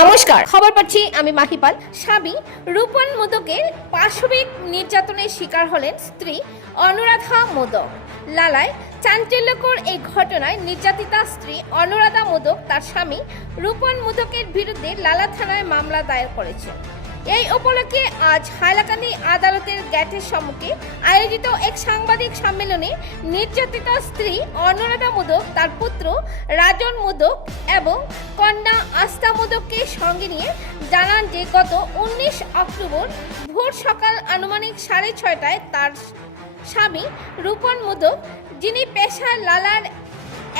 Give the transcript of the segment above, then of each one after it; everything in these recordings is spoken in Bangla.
নমস্কার, খবর পাচ্ছি আমি মাহিপাল। স্বামী রূপন মোদকের পাশবিক নির্যাতনের শিকার হলেন স্ত্রী অনুরাধা মোদক। লালায় চাঞ্চল্যকর এই ঘটনায় নির্যাতিতা স্ত্রী অনুরাধা মোদক তার স্বামী রূপন মোদকের বিরুদ্ধে লালা থানায় মামলা দায়ের করেছেন। এই উপলক্ষে আজ হাইলাকান্দি আদালতের গেটের সম্মুখে আয়োজিত এক সাংবাদিক সম্মেলনে নির্যাতিতা স্ত্রী অনুরাধা মোদক তার পুত্র রাজন মোদক এবং কন্যা আস্থা মোদককে সঙ্গে নিয়ে জানান যে গত 19 অক্টোবর ভোর সকাল আনুমানিক 6:30টায় তার স্বামী রূপন মোদক, যিনি পেশায় লালার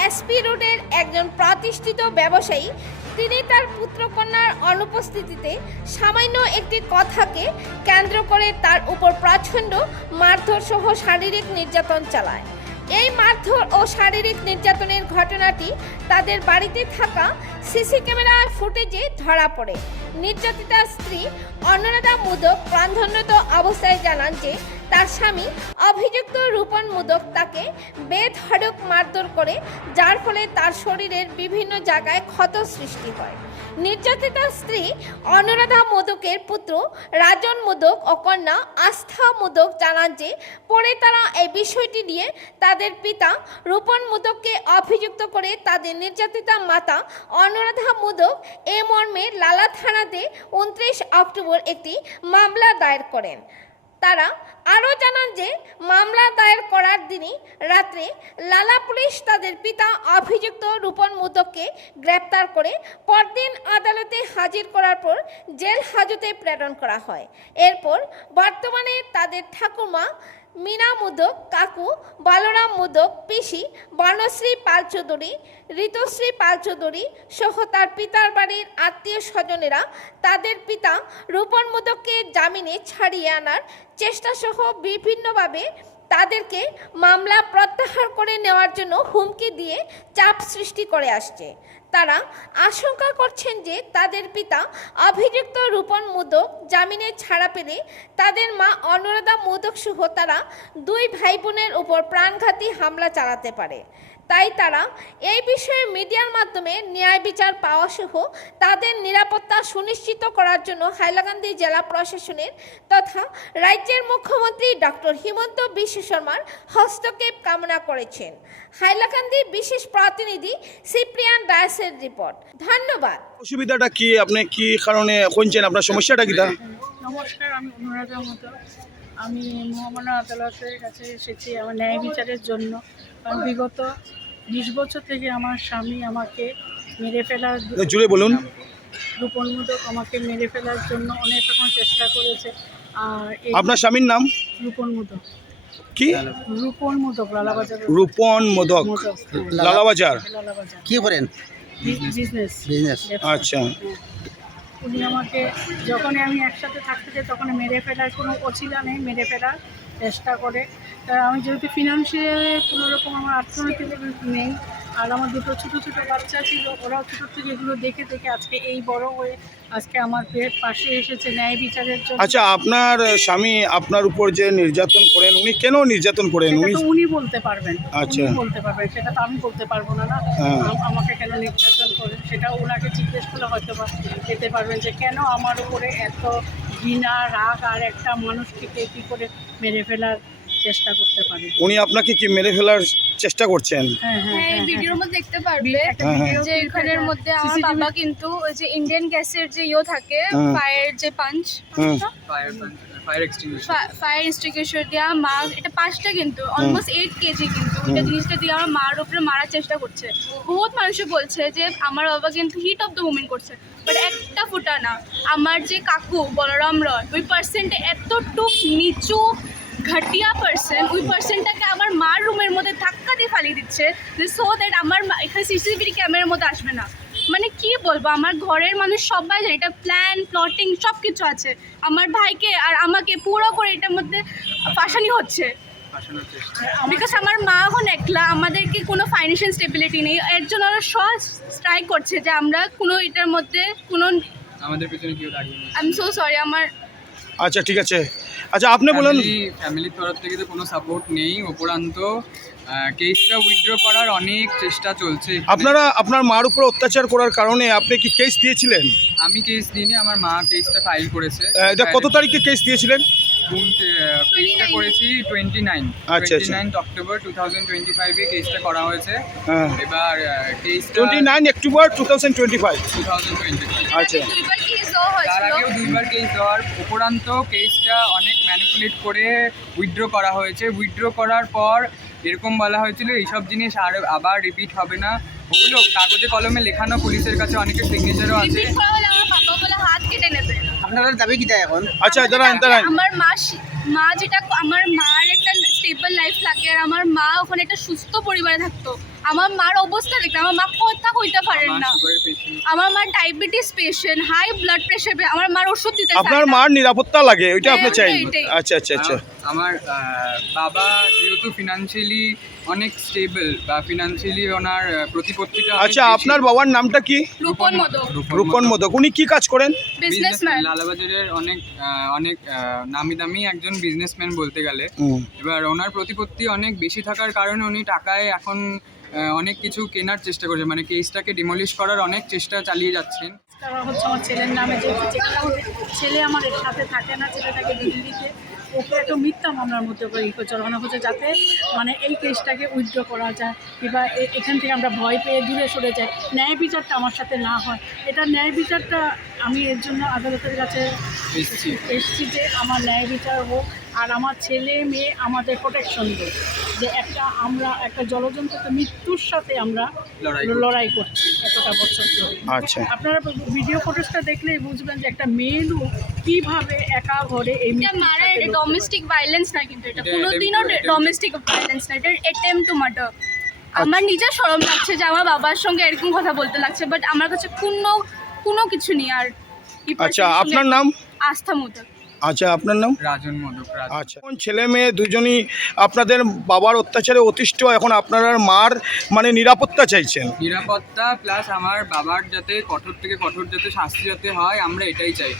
এসপি রোডের একজন প্রতিষ্ঠিত ব্যবসায়ী, তিনি তার পুত্রকন্যার অনুপস্থিতিতে সামান্য একটি কথাকে কেন্দ্র করে তার উপর প্রচণ্ড মারধর সহ শারীরিক নির্যাতন চালায়। এই মারধর ও শারীরিক নির্যাতনের ঘটনাটি তাদের বাড়িতে থাকা সিসি ক্যামেরা ফুটেজে ধরা পড়ে। নির্যাতিতা স্ত্রী অনুরাধা মোদক প্রাণদণ্ডিত অবস্থায় জানান যে তার স্বামী অভিযুক্ত রূপন মোদক তাকে বেধড়ক মারধর করে, যার ফলে তার শরীরের বিভিন্ন জায়গায় ক্ষত সৃষ্টি হয়। নির্যাতিতা স্ত্রী অনুরাধা মোদকের পুত্র রাজন মোদক ও কন্যা আস্থা মোদক জানান যে পরে তারা এই বিষয়টি নিয়ে তাদের পিতা রূপন মোদককে অভিযুক্ত করে তাদের নির্যাতিতা মাতা অনুরাধা মোদক এ মর্মে লালা থানাতে 29 অক্টোবর একটি মামলা দায়ের করেন। তারা আরও জানান যে মামলা দায়ের করার দিনই রাত্রে লালা পুলিশ তাদের পিতা অভিযুক্ত রূপন মোদককে গ্রেপ্তার করে পরদিন আদালতে হাজির করার পর জেল হাজতে প্রেরণ করা হয়। এরপর বর্তমানে তাদের ঠাকুমা মীনা মোদক, কাকু বলরাম মোদক, পিসি বর্ণশ্রী পাল চৌধুরী, ঋতুশ্রী পাল চৌধুরী সহ তার পিতার বাড়ির আত্মীয় স্বজনেরা তাদের পিতা রূপন মোদককে জামিনে ছাড়িয়ে আনার চেষ্টা সহ বিভিন্নভাবে তাদেরকে মামলা প্রত্যাহার করে নেওয়ার জন্য হুমকি দিয়ে চাপ সৃষ্টি করে আসছে। তারা আশঙ্কা করছেন যে তাদের পিতা অভিযুক্ত রূপন মোদক জামিনে ছাড়া পেলে তাদের মা অনুরাধা মোদক সহ তারা দুই ভাই বোনের উপর প্রাণঘাতী হামলা চালাতে পারে। তাই তারা এই বিষয়ে মিডিয়ার মাধ্যমে ন্যায় বিচার পাওয়া সহ তাদের নিরাপত্তা সুনিশ্চিত করার জন্য হাইলাকান্দি জেলা প্রশাসনের তথা রাজ্যের মুখ্যমন্ত্রী ডক্টর হিমন্ত বিশ্ব শর্মার হস্তক্ষেপ কামনা করেছেন। হাইলাকান্দি বিশেষ প্রতিনিধি সিপ্রিয়ান দাসের রিপোর্ট। ধন্যবাদ। অসুবিধাটা কি, আপনি কি কারণে কোনছেন, আপনার সমস্যাটা কি? নমস্কার, আমি অনুরাধা মোদক। আমি মহামান্য আদালতের কাছে এসেছি আমার ন্যায় বিচারের জন্য। কারণ বিগত 20 বছর থেকে আমার স্বামী আমাকে মেরে ফেলার, জুড়ে বলুন, রূপন মোদক আমাকে মেরে ফেলার জন্য অনেক রকম চেষ্টা করেছে। আর আপনার স্বামীর নাম? রূপন মোদক। কি? রূপন মোদক, লালাবাজার। রূপন মোদক, লালাবাজার। লালাবাজার কি করেন? বিজনেস। আচ্ছা। উনি আমাকে যখনই আমি একসাথে থাকতে চাই তখন মেরে ফেলার কোনো অছিলা নেই, মেরে ফেলার চেষ্টা করে। তা আমি যেহেতু ফিনান্সিয়ালি কোনোরকম আমার অর্থনৈতিক নেই, আর আমার দুটো ছোটো ছোটো বাচ্চা ছিল, ওরাও ছোটো থেকে এগুলো দেখে দেখে আজকে এই বড় হয়ে আজকে আমার পাশে এসেছে ন্যায় বিচারের জন্য। আচ্ছা, আপনার স্বামী আপনার উপর যে নির্যাতন করেন, উনি কেন নির্যাতন করেন? উনি বলতে পারবেন। আচ্ছা, উনি বলতে পারবেন, সেটা তো আমি বলতে পারবো না। আমাকে কেন নির্যাতন করেন সেটা ওনাকে জিজ্ঞেস করলে হয়তো বা যেতে পারবেন যে কেন আমার উপরে এত ঘৃণা, রাগ, আর একটা মানুষকে কী করে মেরে ফেলার চেষ্টা করতে পারে। উনি আপনাকে কি মেরে ফেলার চেষ্টা করছেন? হ্যাঁ, এই ভিডিওর মধ্যে দেখতে পারবে যে এখানের মধ্যে আমার বাবা কিন্তু ওই যে ইন্ডিয়ান গ্যাসের যে থাকে ফায়ার, যে পাঞ্চ, ফায়ার এক্সটিংগুইশার দিয়া মা, এটা 5টা কিন্তু অলমোস্ট 8 কেজি কিন্তু এটা জিনিসটা দিয়ে আমার মার উপরে মারার চেষ্টা করছে। বহুত মানুষে বলছে যে আমার বাবা কিন্তু হিট অফ দ্য মুভমেন্ট করছে, বাট একটা ফুটা না। আমার যে কাকু বলরাম রয়, ওই পার্সেন্টে এতটুক নিচু ঘটিয়া পার্সন, ওই পার্সনটাকে আমার মার রুমের মধ্যে ধাক্কা দিয়ে ফালিয়ে দিচ্ছে যে সো দ্যাট আমার এখানে সিসিটিভি ক্যামেরার মধ্যে আসবে না। মানে কি বলবো, আমার ঘরের মানুষ সবাই জানে এটা প্লটিং সব কিছু আছে। আমার ভাইকে আর আমাকে পুরো করে এটার মধ্যে ফাঁসানি হচ্ছে, বিকজ আমার মা এখন একলা, আমাদেরকে কোনো ফাইন্যান্সিয়াল স্টেবিলিটি নেই। এর জন্য ওরা সব স্ট্রাইক করছে যে আমরা কোনো এটার মধ্যে কোনো, আমাদের পিছনে কেউ দাঁড়িয়ে নেই। আই এম সো সরি আমার। আচ্ছা, ঠিক আছে। আচ্ছা, আপনি বলেন। ফ্যামিলির তরফ থেকে তো কোনো সাপোর্ট নেই, উপরান্ত কেসটা উইথড্র করার অনেক চেষ্টা চলছে। আপনারা আপনার মার উপর অত্যাচার করার কারণে আপনি কি কেস দিয়েছিলেন? আমি কেস দিইনি, আমার মা কেসটা ফাইল করেছে। এটা কত তারিখে কেস দিয়েছিলেন? কেসটা করেছি 29 আচ্ছা, আচ্ছা। 29 অক্টোবর 2025 কেসটা করা হয়েছে। হ্যাঁ, এবার কেসটা 29 অক্টোবর 2025। 2025। আচ্ছা, দুইবার কেস দেওয়া তার হয়েছিল। আগেও দুইবার কেস দেওয়ার উপরান্ত কেসটা অনেক ম্যানিপুলেট করে উইথড্র করা হয়েছে। উইথড্র করার পর এরকম বলা হয়েছিল এইসব জিনিস আর আবার রিপিট হবে না। ওগুলো কাগজে কলমে লেখানো, পুলিশের কাছে অনেকের সিগনেচারও আছে। রিপিট করা হলে আমার বাবা বলে হাত কেটে নেবে। আপনাদের দাবি কিটা এখন? আচ্ছা, দাঁড়ান দাঁড়ান। আমার মা যেটা, আমার মার একটা স্টেবল লাইফ লাগে, আর আমার মা ওখানে একটা সুস্থ পরিবারে থাকতো। আমার মার অবস্থা দেখতে, আমার মা কথা কইতে পারেন না। সুগারের পেশেন্ট। আমার মা diabetes patient, high blood pressure, আমার মার ওষুধ দিতে চায় আপনার না। মার নিরাপত্তা লাগে, ওইটা আপনি হ্যাঁ, চাই? এটাই। আচ্ছা আচ্ছা আচ্ছা। আমার বাবা যেহেতু ফিনান্সিয়ালি অনেক স্টেবল বা ফিনান্সিয়ালি ওনার প্রতিপত্তিটা অনেক আচ্ছা, বেশি। আপনার বাবার নামটা কি? রূপন মোদক, রূপন মোদক। উনি কি কাজ করেন? বিজনেসম্যান। লালাবাজারের অনেক নামি দামি একজন বিজনেসম্যান বলতে গেলে। এবার ওনার প্রতিপত্তি অনেক বেশি থাকার কারণে উনি টাকায় এখন অনেক কিছু কেনার চেষ্টা করছে, মানে কেসটাকে ডিমলিশ করার অনেক চেষ্টা চালিয়ে যাচ্ছেন। তারা হচ্ছে আমার ছেলের নামে, যেহেতু ছেলে আমার এর সাথে থাকে না, ছেলে থাকে দিল্লিতে। ওকে একটা মিথ্যা মামলার মধ্যে চলানো হচ্ছে, যাতে মানে এই কেসটাকে উইথড্র করা যায় কিংবা এখান থেকে আমরা ভয় পেয়ে দূরে সরে যাই, ন্যায় বিচারটা আমার সাথে না হয়। এটা ন্যায় বিচারটা আমি এর জন্য আদালতের কাছে এসেছি যে আমার ন্যায় বিচার হোক, আর আমার ছেলে মেয়ে আমাদের প্রোটেকশন দেয়, যে আমরা একটা জলজন্তকে মৃত্যুর সাথে আমরা লড়াই করছি এতটা বছর ধরে। আচ্ছা, আপনারা ভিডিও ফুটেজটা দেখলেই বুঝবেন যে একটা মেয়ে লোক কিভাবে একা ঘরে এই এটা মৃত্যুর মারা সাথে লড়ছে। ডোমেস্টিক ভায়োলেন্স না, কিন্তু এটা এটা কোনোদিনও attempt- ডোমেস্টিক ভায়োলেন্স না, এটা অ্যাটেম্প টু মার্ডার। আমার নিজের শরম লাগছে যে আমার বাবার সঙ্গে এরকম কথা বলতে লাগছে, বাট আমার কাছে কোনো কিছু নেই। আর এই আচ্ছা, person's সঙ্গে আপনার নাম? আস্থা মোদক। আচ্ছা, আপনার নাম? রাজন মোদক। আচ্ছা, এখন ছেলে মেয়ে দুজনই আপনাদের বাবার অত্যাচারে অতিষ্ঠ, এখন আপনারা মার মানে নিরাপত্তা চাইছেন? নিরাপত্তা প্লাস আমার বাবার যাতে কঠোর থেকে কঠোর যাতে শাস্তি যাতে হয়, আমরা এটাই চাই।